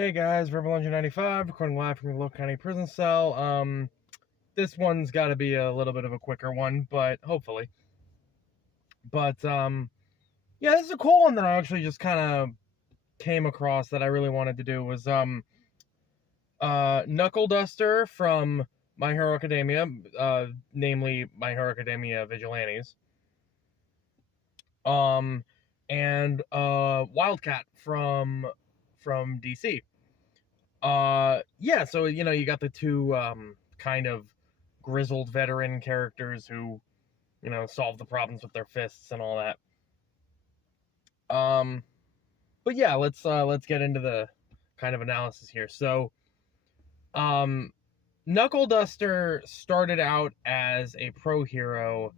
Hey guys, Rebel Engine 95, recording live from the Local County Prison Cell. This one's got to be a little bit of a quicker one, but hopefully. Yeah, this is a cool one that I actually just kind of came across that I really wanted to do was, Knuckleduster from My Hero Academia, namely My Hero Academia Vigilantes. And Wildcat from DC. Yeah, so you got the two kind of grizzled veteran characters who solve the problems with their fists and all that. But yeah, let's get into the kind of analysis here. So Knuckleduster started out as a pro hero.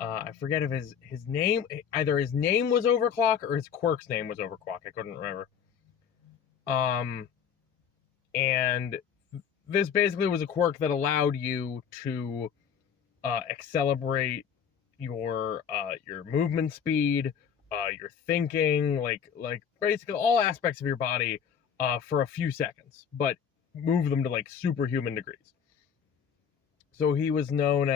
I forget if his name, either his name was Overclock or his quirk's name was Overclock. I couldn't remember. And this basically was a quirk that allowed you to accelerate your movement speed, your thinking, like basically all aspects of your body for a few seconds, but move them to like superhuman degrees. So he was known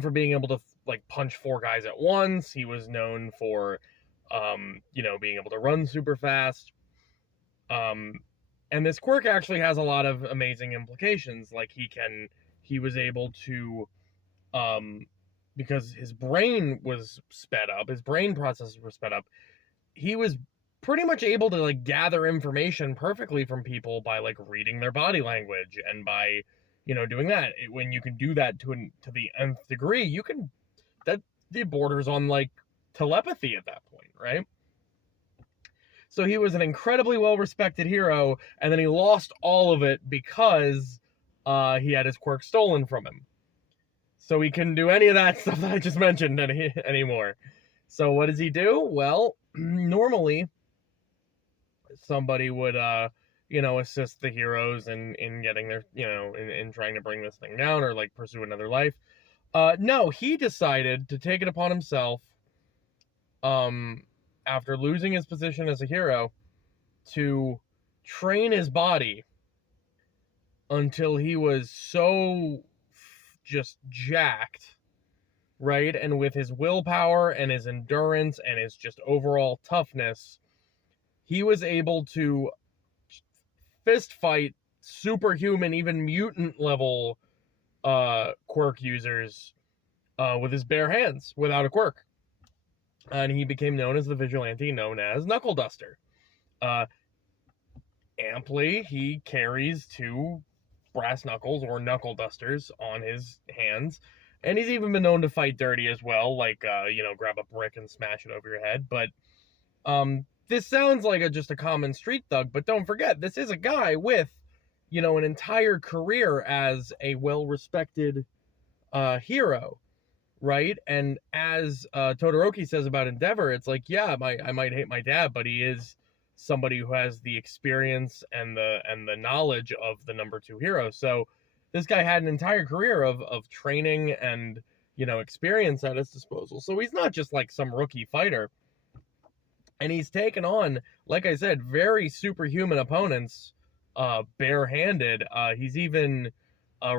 for being able to like punch 4 guys at once. He was known for being able to run super fast. And this quirk actually has a lot of amazing implications. Like he was able to, because his brain was sped up, his brain processes were sped up, he was pretty much able to like gather information perfectly from people by like reading their body language and by, doing that. When you can do that to the nth degree, that the borders on like telepathy at that point, right? So he was an incredibly well-respected hero, and then he lost all of it because he had his quirk stolen from him. So he couldn't do any of that stuff that I just mentioned anymore. So what does he do? Well, normally somebody would, assist the heroes in getting their, in trying to bring this thing down or like pursue another life. No, he decided to take it upon himself, after losing his position as a hero, to train his body until he was so just jacked, right? And with his willpower and his endurance and his just overall toughness, he was able to fist fight superhuman, even mutant level quirk users with his bare hands without a quirk. And he became known as the vigilante known as Knuckleduster. Amply, he carries 2 brass knuckles or knuckle dusters on his hands, and he's even been known to fight dirty as well, like grab a brick and smash it over your head. But this sounds like just a common street thug, but don't forget, this is a guy with an entire career as a well-respected hero, right? And as Todoroki says about Endeavor, it's like, yeah, I might hate my dad, but he is somebody who has the experience and the knowledge of the number 2 hero. So this guy had an entire career of training and experience at his disposal. So he's not just like some rookie fighter. And he's taken on, like I said, very superhuman opponents barehanded. He's even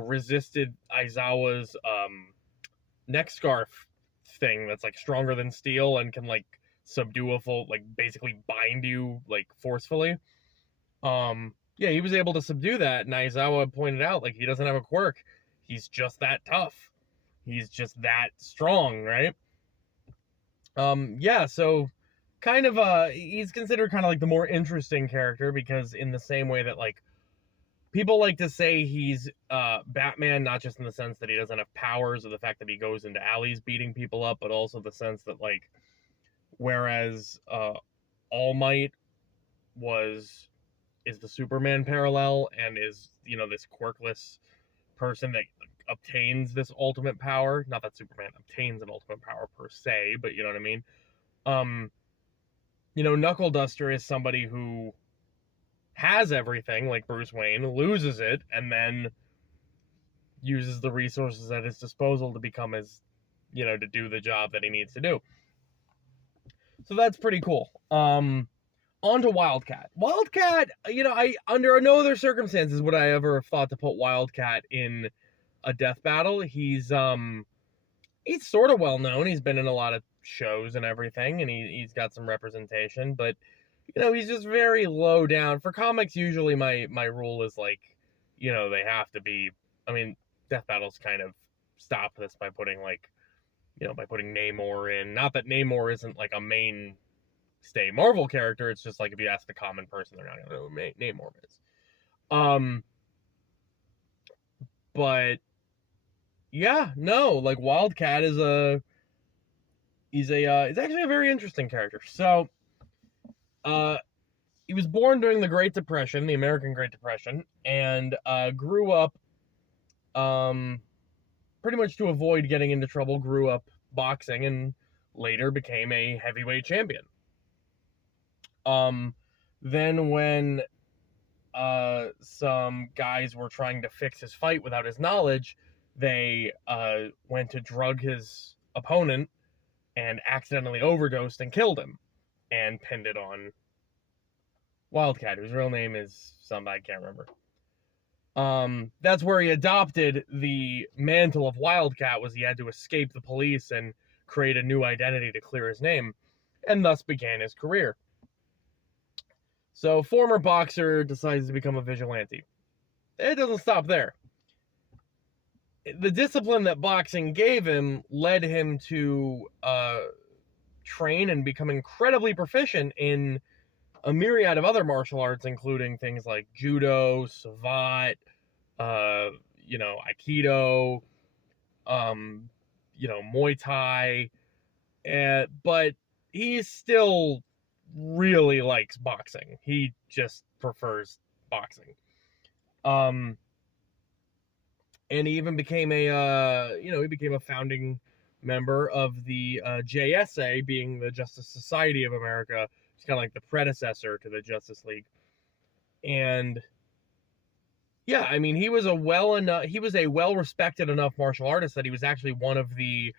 resisted Aizawa's neck scarf thing that's like stronger than steel and can like subdue a full, like basically bind you like forcefully. Yeah, he was able to subdue that, and Aizawa pointed out like he doesn't have a quirk. He's just that tough. He's just that strong, right? Yeah, so kind of he's considered kind of like the more interesting character, because in the same way that like people like to say he's Batman, not just in the sense that he doesn't have powers or the fact that he goes into alleys beating people up, but also the sense that like, whereas All Might is the Superman parallel and is this quirkless person that obtains this ultimate power. Not that Superman obtains an ultimate power per se, but you know what I mean. Knuckleduster is somebody who has everything like Bruce Wayne, loses it, and then uses the resources at his disposal to become to do the job that he needs to do. So that's pretty cool. On to Wildcat. Wildcat, I under no other circumstances would I ever have thought to put Wildcat in a death battle. He's sort of well known. He's been in a lot of shows and everything, and he's got some representation, but he's just very low down. For comics, usually my rule is like, they have to be, death battles kind of stop this by putting by putting Namor in. Not that Namor isn't like a mainstay Marvel character, it's just like if you ask the common person, they're not gonna know who Namor is. But yeah, no, like Wildcat is he's actually a very interesting character. So he was born during the Great Depression, the American Great Depression, and grew up pretty much to avoid getting into trouble, grew up boxing and later became a heavyweight champion. Then when some guys were trying to fix his fight without his knowledge, they went to drug his opponent and accidentally overdosed and killed him and pinned it on Wildcat, whose real name is somebody I can't remember. That's where he adopted the mantle of Wildcat, was he had to escape the police and create a new identity to clear his name, and thus began his career. So, former boxer decides to become a vigilante. It doesn't stop there. The discipline that boxing gave him led him to train and become incredibly proficient in a myriad of other martial arts, including things like judo, savate, aikido, Muay Thai, but he still really likes boxing. He just prefers boxing. And he even became a founding member of the JSA, being the Justice Society of America. It's kind of like the predecessor to the Justice League. And yeah, he was a well-respected enough martial artist that he was actually one of the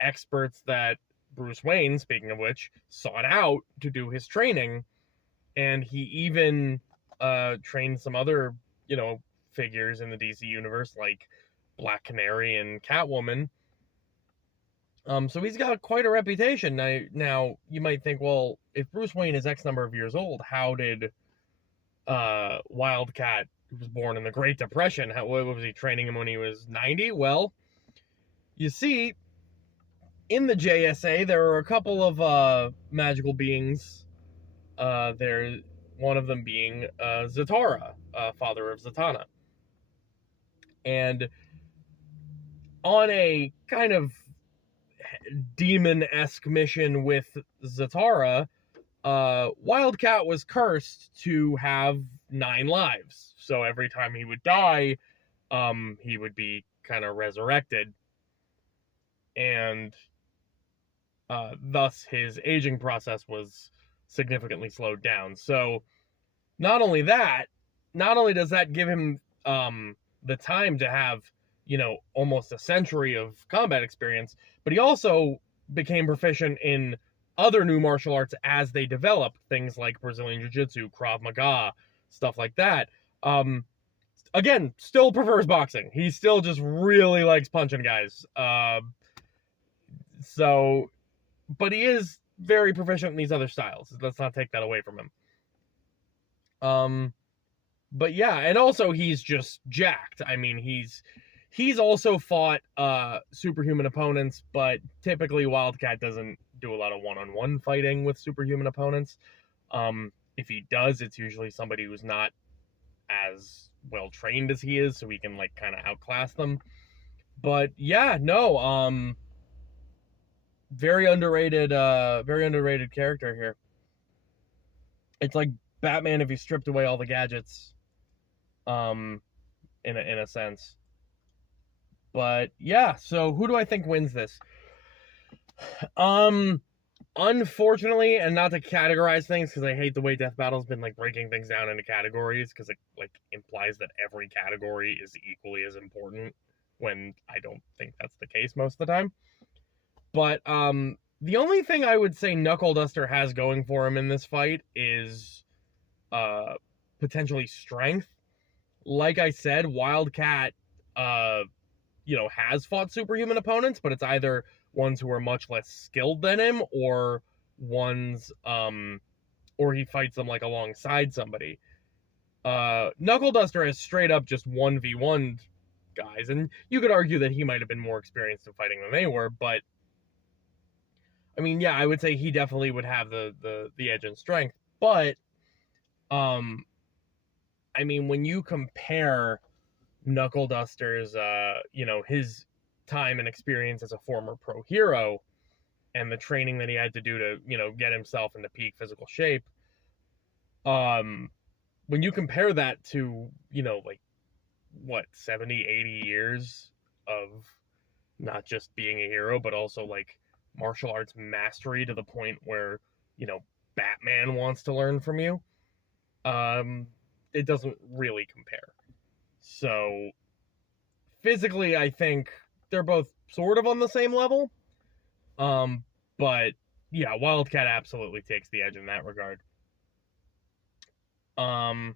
experts that Bruce Wayne, speaking of which, sought out to do his training. And he even trained some other, figures in the DC universe, like Black Canary and Catwoman. So he's got quite a reputation. Now you might think, well, if Bruce Wayne is X number of years old, how did Wildcat, who was born in the Great Depression, what was he training him when he was 90? Well, you see, in the JSA, there are a couple of magical beings. One of them being Zatara, father of Zatanna. And on a kind of demon-esque mission with Zatara, Wildcat was cursed to have 9 lives. So every time he would die, he would be kind of resurrected. And thus his aging process was significantly slowed down. So not only does that give him the time to have, almost a century of combat experience, but he also became proficient in other new martial arts as they developed, things like Brazilian Jiu-Jitsu, Krav Maga, stuff like that. Again, still prefers boxing. He still just really likes punching guys. But he is very proficient in these other styles. Let's not take that away from him. But yeah, and also he's just jacked. He's also fought superhuman opponents, but typically Wildcat doesn't do a lot of one-on-one fighting with superhuman opponents. If he does, it's usually somebody who's not as well trained as he is, so he can kind of outclass them. But yeah, no, very underrated character here. It's like Batman if he stripped away all the gadgets, in a sense. But yeah, so who do I think wins this? Unfortunately, and not to categorize things, because I hate the way Death Battle's been breaking things down into categories, because it implies that every category is equally as important, when I don't think that's the case most of the time. But The only thing I would say Knuckleduster has going for him in this fight is uh, potentially strength. Like I said, Wildcat, uh, has fought superhuman opponents, but it's either ones who are much less skilled than him, or ones, or he fights them like alongside somebody. Knuckleduster has straight up just 1v1 guys, and you could argue that he might have been more experienced in fighting than they were, but I mean, yeah, I would say he definitely would have the edge in strength. But I mean, when you compare Knuckleduster's his time and experience as a former pro hero and the training that he had to do to, get himself into peak physical shape, when you compare that to, like what, 70, 80 years of not just being a hero, but also like martial arts mastery to the point where, Batman wants to learn from you, it doesn't really compare. So physically, I think they're both sort of on the same level. But yeah, Wildcat absolutely takes the edge in that regard. And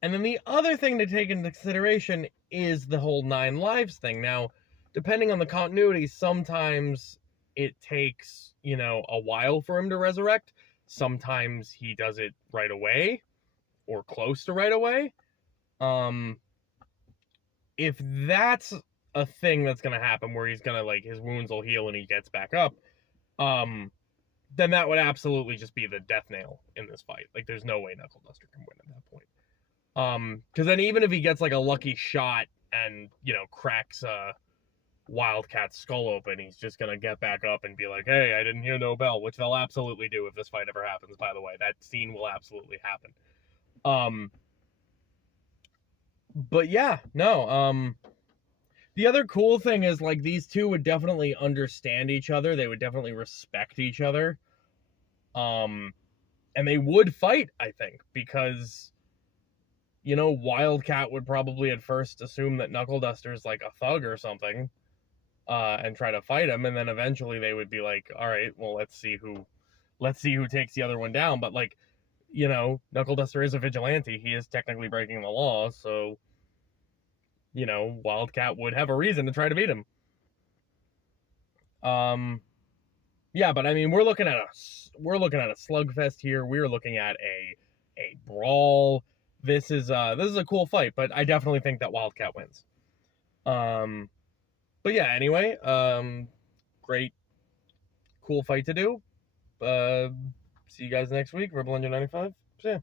then the other thing to take into consideration is the whole 9 lives thing. Now, depending on the continuity, sometimes it takes, a while for him to resurrect. Sometimes he does it right away or close to right away. If that's a thing that's going to happen where he's going to, like, his wounds will heal and he gets back up, then that would absolutely just be the death nail in this fight. Like, there's no way Knuckleduster can win at that point. Because then even if he gets, like, a lucky shot and, cracks Wildcat's skull open, he's just going to get back up and be like, hey, I didn't hear no bell, which they'll absolutely do if this fight ever happens, by the way. That scene will absolutely happen. But yeah, no, the other cool thing is, like, these two would definitely understand each other. They would definitely respect each other. And they would fight, I think, because, Wildcat would probably at first assume that Knuckleduster's like a thug or something, and try to fight him, and then eventually they would be like, all right, well, let's see who takes the other one down. But, like, Knuckleduster is a vigilante. He is technically breaking the law, so, Wildcat would have a reason to try to beat him. Yeah, but I mean, we're looking at a slugfest here. We're looking at a brawl. This is a cool fight, but I definitely think that Wildcat wins. But yeah, anyway, great, cool fight to do. See you guys next week. Rebel Engine 95. See ya.